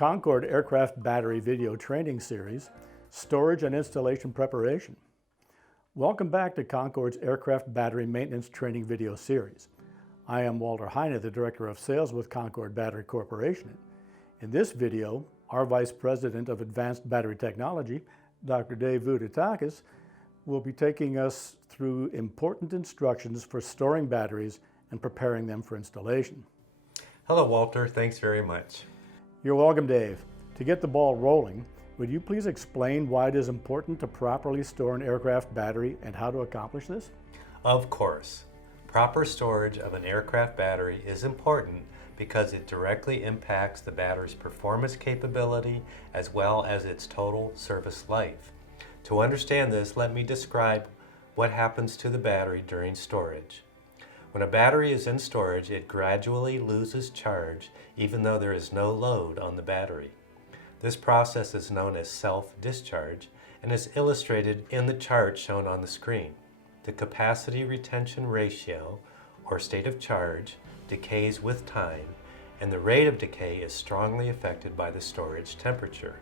Concorde Aircraft Battery Video Training Series, Storage and Installation Preparation. Welcome back to Concorde's Aircraft Battery Maintenance Training Video Series. I am Walter Heine, the Director of Sales with Concorde Battery Corporation. In this video, our Vice President of Advanced Battery Technology, Dr. Dave Voudoutakis, will be taking us through important instructions for storing batteries and preparing them for installation. Hello, Walter. Thanks very much. You're welcome, Dave. To get the ball rolling, would you please explain why it is important to properly store an aircraft battery and how to accomplish this? Of course. Proper storage of an aircraft battery is important because it directly impacts the battery's performance capability as well as its total service life. To understand this, let me describe what happens to the battery during storage. When a battery is in storage, it gradually loses charge even though there is no load on the battery. This process is known as self-discharge and is illustrated in the chart shown on the screen. The capacity retention ratio, or state of charge, decays with time, and the rate of decay is strongly affected by the storage temperature.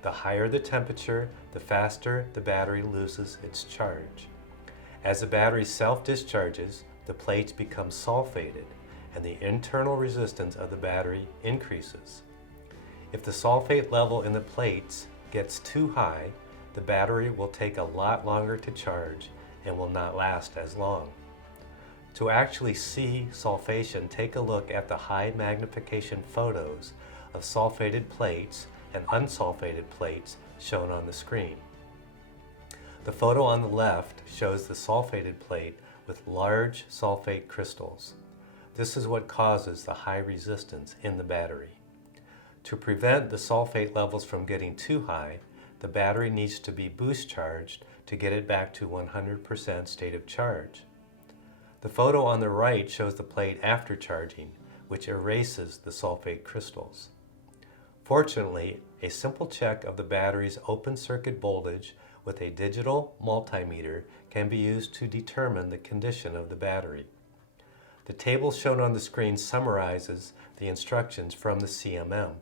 The higher the temperature, the faster the battery loses its charge. As the battery self-discharges, the plates become sulfated and the internal resistance of the battery increases. If the sulfate level in the plates gets too high, the battery will take a lot longer to charge and will not last as long. To actually see sulfation, take a look at the high magnification photos of sulfated plates and unsulfated plates shown on the screen. The photo on the left shows the sulfated plate with large sulfate crystals. This is what causes the high resistance in the battery. To prevent the sulfate levels from getting too high, the battery needs to be boost charged to get it back to 100% state of charge. The photo on the right shows the plate after charging, which erases the sulfate crystals. Fortunately, a simple check of the battery's open circuit voltage with a digital multimeter can be used to determine the condition of the battery. The table shown on the screen summarizes the instructions from the CMM.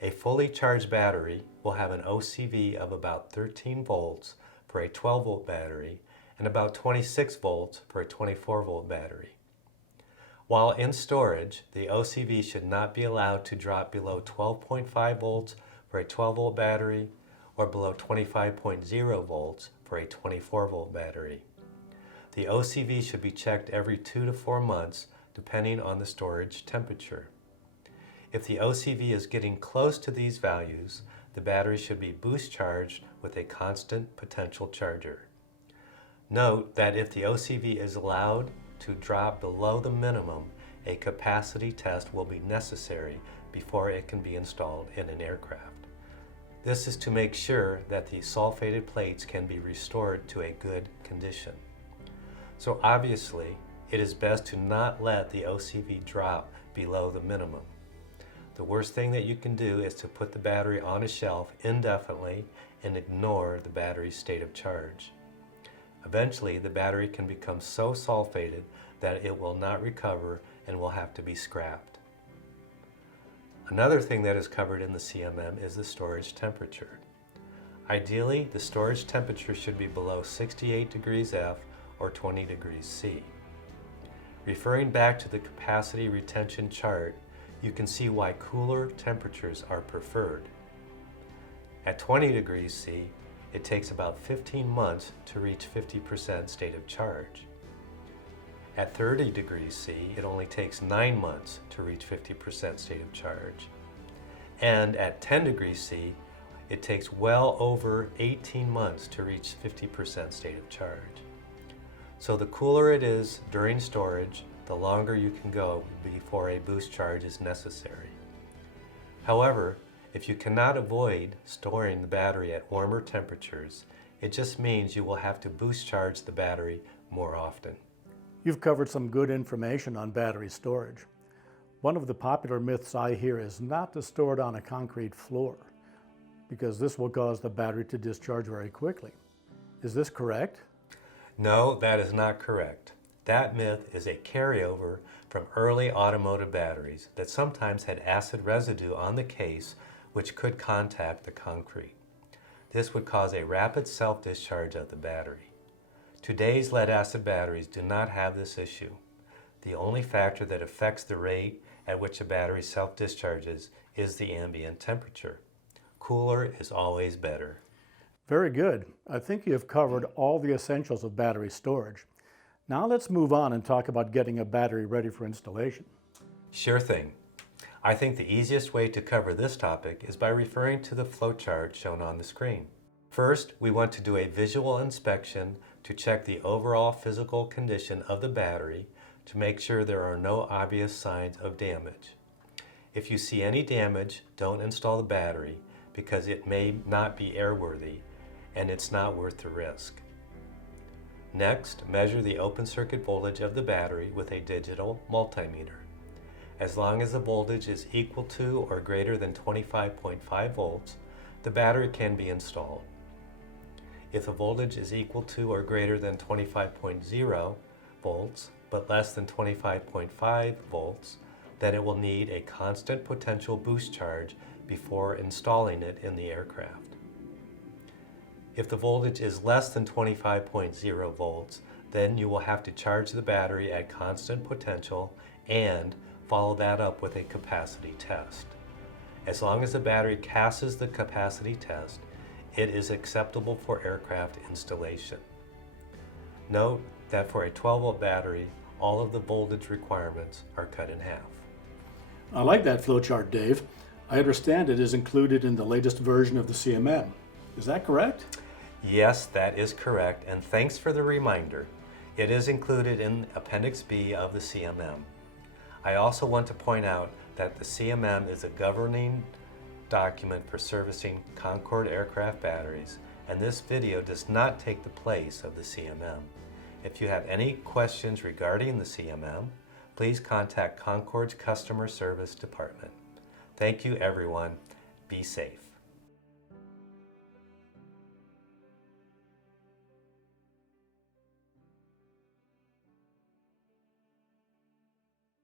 A fully charged battery will have an OCV of about 13 volts for a 12-volt battery and about 26 volts for a 24-volt battery. While in storage, the OCV should not be allowed to drop below 12.5 volts for a 12-volt battery or below 25.0 volts for a 24-volt battery. The OCV should be checked every 2 to 4 months depending on the storage temperature. If the OCV is getting close to these values, the battery should be boost charged with a constant potential charger. Note that if the OCV is allowed to drop below the minimum, a capacity test will be necessary before it can be installed in an aircraft. This is to make sure that the sulfated plates can be restored to a good condition. So obviously, it is best to not let the OCV drop below the minimum. The worst thing that you can do is to put the battery on a shelf indefinitely and ignore the battery's state of charge. Eventually, the battery can become so sulfated that it will not recover and will have to be scrapped. Another thing that is covered in the CMM is the storage temperature. Ideally, the storage temperature should be below 68 degrees F or 20 degrees C. Referring back to the capacity retention chart, you can see why cooler temperatures are preferred. At 20 degrees C, it takes about 15 months to reach 50% state of charge. At 30 degrees C, it only takes 9 months to reach 50% state of charge. And at 10 degrees C, it takes well over 18 months to reach 50% state of charge. So the cooler it is during storage, the longer you can go before a boost charge is necessary. However, if you cannot avoid storing the battery at warmer temperatures, it just means you will have to boost charge the battery more often. You've covered some good information on battery storage. One of the popular myths I hear is not to store it on a concrete floor, because this will cause the battery to discharge very quickly. Is this correct? No, that is not correct. That myth is a carryover from early automotive batteries that sometimes had acid residue on the case which could contact the concrete. This would cause a rapid self-discharge of the battery. Today's lead-acid batteries do not have this issue. The only factor that affects the rate at which a battery self-discharges is the ambient temperature. Cooler is always better. Very good. I think you have covered all the essentials of battery storage. Now let's move on and talk about getting a battery ready for installation. Sure thing. I think the easiest way to cover this topic is by referring to the flowchart shown on the screen. First, we want to do a visual inspection to check the overall physical condition of the battery to make sure there are no obvious signs of damage. If you see any damage, don't install the battery because it may not be airworthy and it's not worth the risk. Next, measure the open circuit voltage of the battery with a digital multimeter. As long as the voltage is equal to or greater than 25.5 volts, the battery can be installed. If the voltage is equal to or greater than 25.0 volts, but less than 25.5 volts, then it will need a constant potential boost charge before installing it in the aircraft. If the voltage is less than 25.0 volts, then you will have to charge the battery at constant potential and follow that up with a capacity test. As long as the battery passes the capacity test, it is acceptable for aircraft installation. Note that for a 12-volt battery, all of the voltage requirements are cut in half. I like that flowchart, Dave. I understand it is included in the latest version of the CMM. Is that correct? Yes, that is correct, and thanks for the reminder. It is included in Appendix B of the CMM. I also want to point out that the CMM is a governing document for servicing Concorde aircraft batteries, and this video does not take the place of the CMM. If you have any questions regarding the CMM, please contact Concorde's Customer Service Department. Thank you, everyone. Be safe.